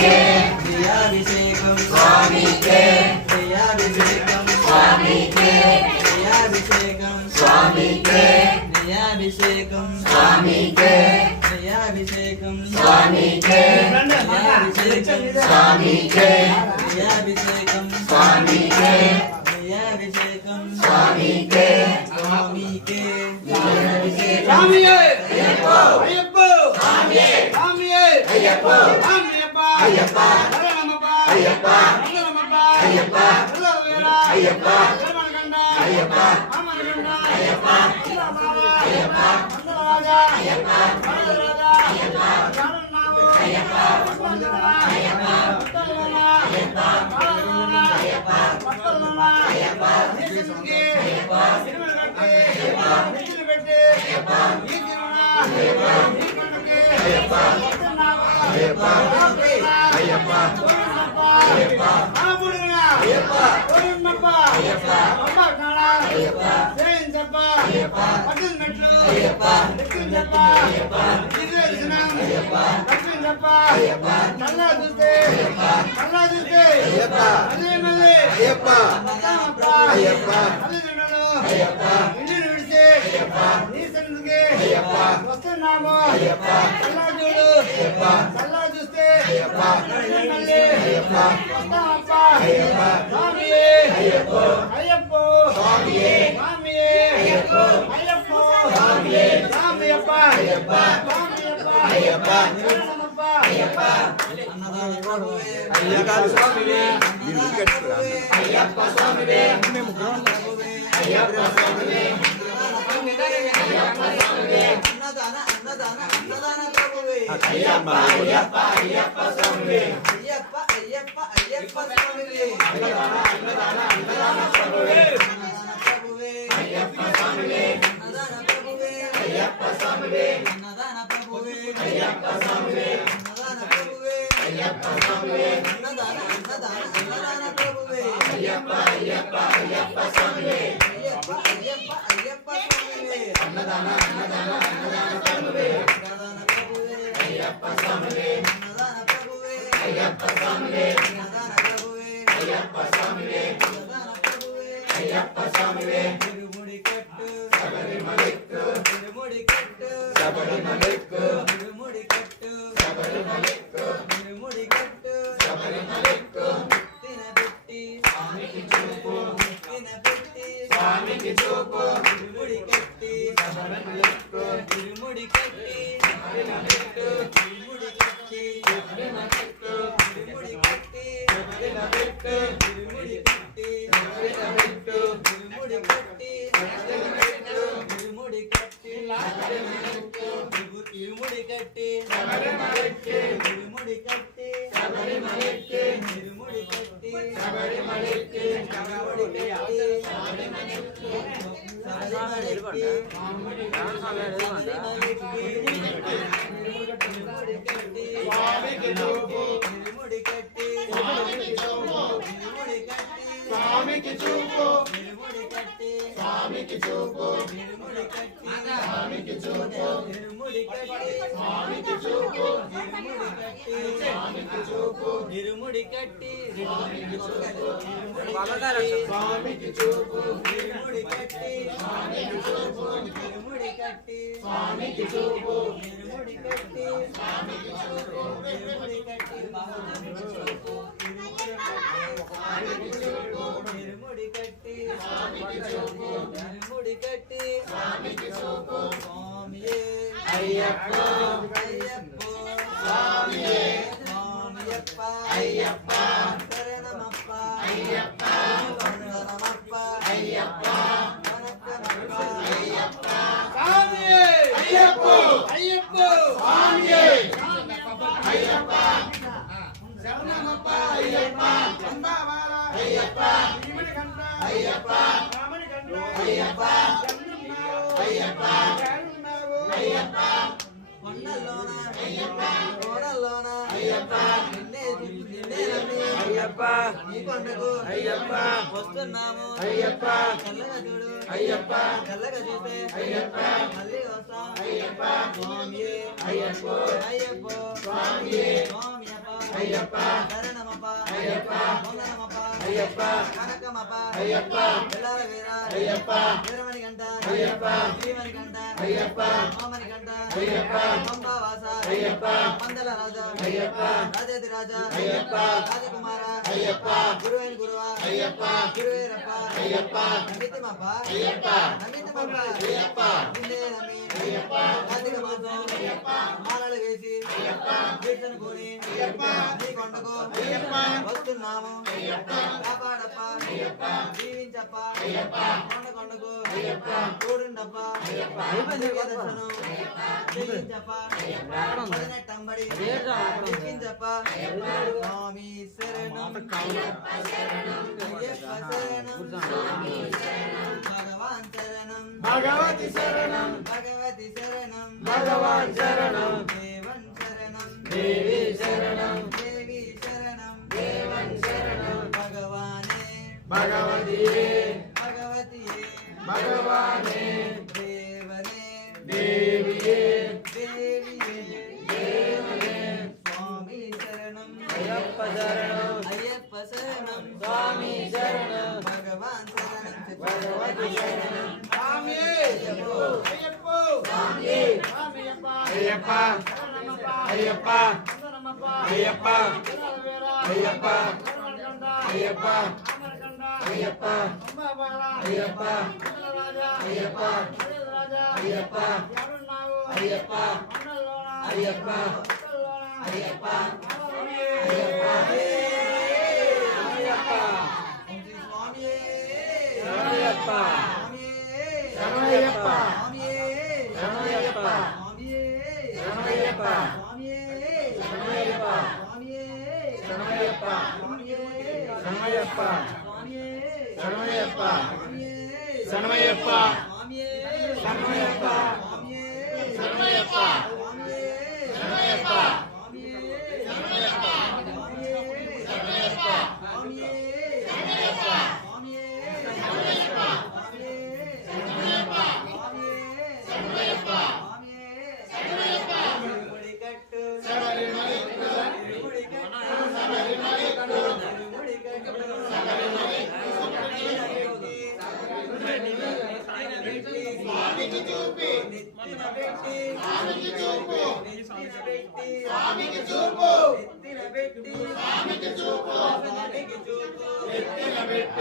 స్వామికే ప్రియాభిషేకం స్వామికే ప్రియాభిషేకం స్వామికే ప్రియాభిషేకం స్వామికే ప్రియాభిషేకం స్వామికే ప్రియాభిషేకం స్వామికే ప్రియాభిషేకం స్వామికే ప్రియాభిషేకం స్వామికే ప్రియాభిషేకం స్వామికే స్వామికే ప్రియాభిషేకం స్వామియే అయ్యప్ప అయ్యప్ప స్వామియే స్వామియే అయ్యప్ప స్వామియప్ప అయ్యప్ప శరణమప్ప అయ్యప్ప శరణమప్ప అయ్యప్ప శరణవేరా అయ్యప్ప శరణగండ అయ్యప్ప అమరగండ అయ్యప్ప శివమావ అయ్యప్ప మందరాజా అయ్యప్ప మందరాజా అయ్యప్ప శరణనావు అయ్యప్ప మందరా అయ్యప్ప మందరా అయ్యప్ప మందరా అయ్యప్ప మందరా అయ్యప్ప నిజంగే అయ్యప్ప సినిమాగంటే అయ్యప్ప నిజంగంటే అయ్యప్ప నిజరునా అయ్యప్ప నిజంగే అయ్యప్ప మందరావా అయ్యప్ప అయ్యప్ప అయ్యప్ప ఆముడునా అయ్యప్ప కొరున్నప్ప అయ్యప్ప అమ్మకాణ అయ్యప్ప జయంతప్ప అయ్యప్ప పట్టణమెట్లు అయ్యప్ప లక్ష్మీజప్ప అయ్యప్ప దివ్యదర్శనం అయ్యప్ప లక్ష్మీజప్ప అయ్యప్ప కల్లా చూస్తే అయ్యప్ప కల్లా చూస్తే అయ్యప్ప మళ్ళీ మళ్ళీ అయ్యప్ప అమ్మప్ప అయ్యప్ప తల్లిదండ్రులు అయ్యప్ప ఇల్లు విడిచి అయ్యప్ప నీ సన్నిధికి అయ్యప్ప వస్తున్నాము అయ్యప్ప కల్లా చూడు అయ్యప్ప కల్లా చూస్తే అయ్యప్ప మళ్ళీ మళ్ళీ అయ్యప్ప వస్తామప్ప అయ్యప్ప స్వామియే అయ్యప్ప అయ్యప్ప స్వామియే స్వామియే అయ్యప్ప అయ్యప్ప స్వామియే స్వామియప్ప అయ్యప్ప స్వామియప్ప అయ్యప్ప శరణమప్ప అయ్యప్ప అన్నదాన ప్రభువే అయ్యప్ప స్వామియే అయ్యప్ప స్వామియే మేము ప్రభువే అయ్యప్ప స్వామియే అయ్యప్ప స్వామియే అన్నదాన అన్నదాన అన్నదాన ప్రభువే అయ్యప్ప అయ్యప్ప అయ్యప్ప స్వామియే అయ్యప్ప అయ్యప్ప అయ్యప్ప స్వామియే అన్నదాన అన్నదాన అన్నదాన ప్రభువే ప్రభువే అయ్యప్ప స్వామియే అన్నదాన ప్రభువే అయ్యప్ప స్వామియే అన్నదాన ప్రభువే అయ్యప్ప స్వామియే అన్నదాన ప్రభువే అయ్యప్ప స్వామియే అన్నదాన అన్నదాన అన్నదాన ప్రభువే అయ్యప్ప అయ్యప్ప అయ్యప్ప స్వామియే అయ్యప్ప అయ్యప్ప అయ్యప్ప స్వామియే అన్నదాన అన్నదాన అన్నదాన ప్రభువే అన్నదాన ప్రభువే అయ్యప్ప స్వామియే అన్నదాన ప్రభువే అయ్యప్ప స్వామియే అన్నదాన ప్రభువే అయ్యప్ప స్వామియే అన్నదాన ప్రభువే అయ్యప్ప స్వామియే తిరుముడి కట్టు శబరిమలెక్కు తిరుముడి కట్టు శబరిమలెక్కు తిరుముడి కట్టు శబరిమలెక్కు తిరుముడి కట్టు శబరిమలెక్కు తినబెట్టి స్వామికి చూపు తినబెట్టి స్వామికి చూపు తిరుముడి కట్టి శబరిమలెక్కు తిరుముడి కట్టి శబరిమలెక్కు తిరుముడి కట్టి శబరిమలెక్కు తిరుముడి కట్టి శబరిమలెక్కు తిరుముడి కట్టి శబరిమలెక్కు తిరుముడి కట్టి శబరిమలెక్కు తిరుముడి కట్టి శబరిమలెక్కు తిరుముడి కట్టి శబరిమలెక్కు తిరుముడి కట్టి శబరిమలెక్కు తిరుముడి కట్టి శబరిమలెక్కు తిరుముడి కట్టి శబరిమలెక్కు స్వామికి చూపు తిరుముడి కట్టి స్వామికి చూపు తిరుముడి కట్టి స్వామికి చూపు తిరుముడి కట్టి స్వామికి చూపు తిరుముడి కట్టి స్వామికి చూపు తిరుముడి కట్టి స్వామికి చూపు తిరుముడి కట్టి స్వామికి చూపు తిరుముడి కట్టి స్వామికి చూపు స్వామికి చూపు తిరుముడి కట్టి స్వామికి చూపు తిరుముడి కట్టి స్వామికి చూపు తిరుముడి కట్టి స్వామికి చూపు తిరుముడి కట్టి బాహుజనుడు చూపు స్వామికి చూపు తిరుముడి కట్టి స్వామికి చూపు తిరుముడి కట్టి స్వామికి చూపు స్వామియే అయ్యప్ప అయ్యప్ప స్వామియే స్వామియప్ప అయ్యప్ప శరణమప్ప అయ్యప్ప వందనమప్ప అయ్యప్ప వనక్కమప్ప అయ్యప్ప స్వామియే అయ్యప్ప అయ్యప్ప స్వామియే అయ్యప్ప శరణమప్ప అయ్యప్ప వందవార అయ్యప్ప విమణకంఠ అయ్యప్ప రామణకంఠ అయ్యప్ప అయ్యప్ప అయ్యప్ప కొండల్లోన అయ్యప్ప కోడల్లోన అయ్యప్ప నిన్నే నమ్మి అయ్యప్ప ఈ కొండకు అయ్యప్ప వస్తున్నాము అయ్యప్ప చల్లగా చూడు అయ్యప్ప చల్లగా చూస్తే అయ్యప్ప మళ్ళీ వస్తాం అయ్యప్ప స్వామియే అయ్యప్ప అయ్యప్ప స్వామియే స్వామియప్ప శరణమప వందనమప కనకమప ఎల్లార వీర వీరమణికంఠ శ్రీమణికంఠ మామణికంఠ పంబావాస మందల రాజా రాజాది రాజా రాజకుమార గురువైన గురువ గురువేరప్ప నమితమప్ప నమితమప్ప నిన్నే నమ్మి కార్తీక మాసం మాలలు వేసి కీర్తన కోని నీ కొండకు వస్తున్నాము కాపాడప్ప జీవించప్ప కొండకు తోడుండప్ప దర్శనం జీవించప్ప పదినెట్టంబడి జీవించప్ప స్వామి శరణం అయ్యప్ప శరణం భగవాన్ శరణం భగవతి శరణం భగవతి శరణం భగవాన్ శరణం దేవన్ శరణం దేవి శరణం దేవి శరణం దేవన్ శరణం భగవానే భగవతియే భగవతియే భగవానే దేవనే దేవియే దేవియే దేవనే స్వామి శరణం అయ్యప్ప శరణం అయ్యప్ప శరణం స్వామి శరణం భగవాన్ శరణం భగవతి శరణం స్వామి అయ్యప్ప స్వామి అయ్యప్ప అయ్యప్ప అయ్యప్ప అయ్యప్ప అయ్యప్ప అయ్యప్ప అయ్యప్ప అయ్యప్ప అయ్యప్ప అయ్యప్ప అయ్యప్ప అయ్యప్ప శరణయ్యప్ప శరణయ్యప్ప శరణయ్యప్ప శరణయ్యప్ప శరణయ్యప్ప శరణయ్యప్ప శరణయ్యప్ప శరణయ్యప్ప శరణయ్యప్ప శరణయ్యప్ప శరణయ్యప్ప శరణయ్యప్ప స్వామికి చూపి స్వామికి చూపు స్వామికి చూపు స్వామికి చూపు ఎత్తిన పెట్టి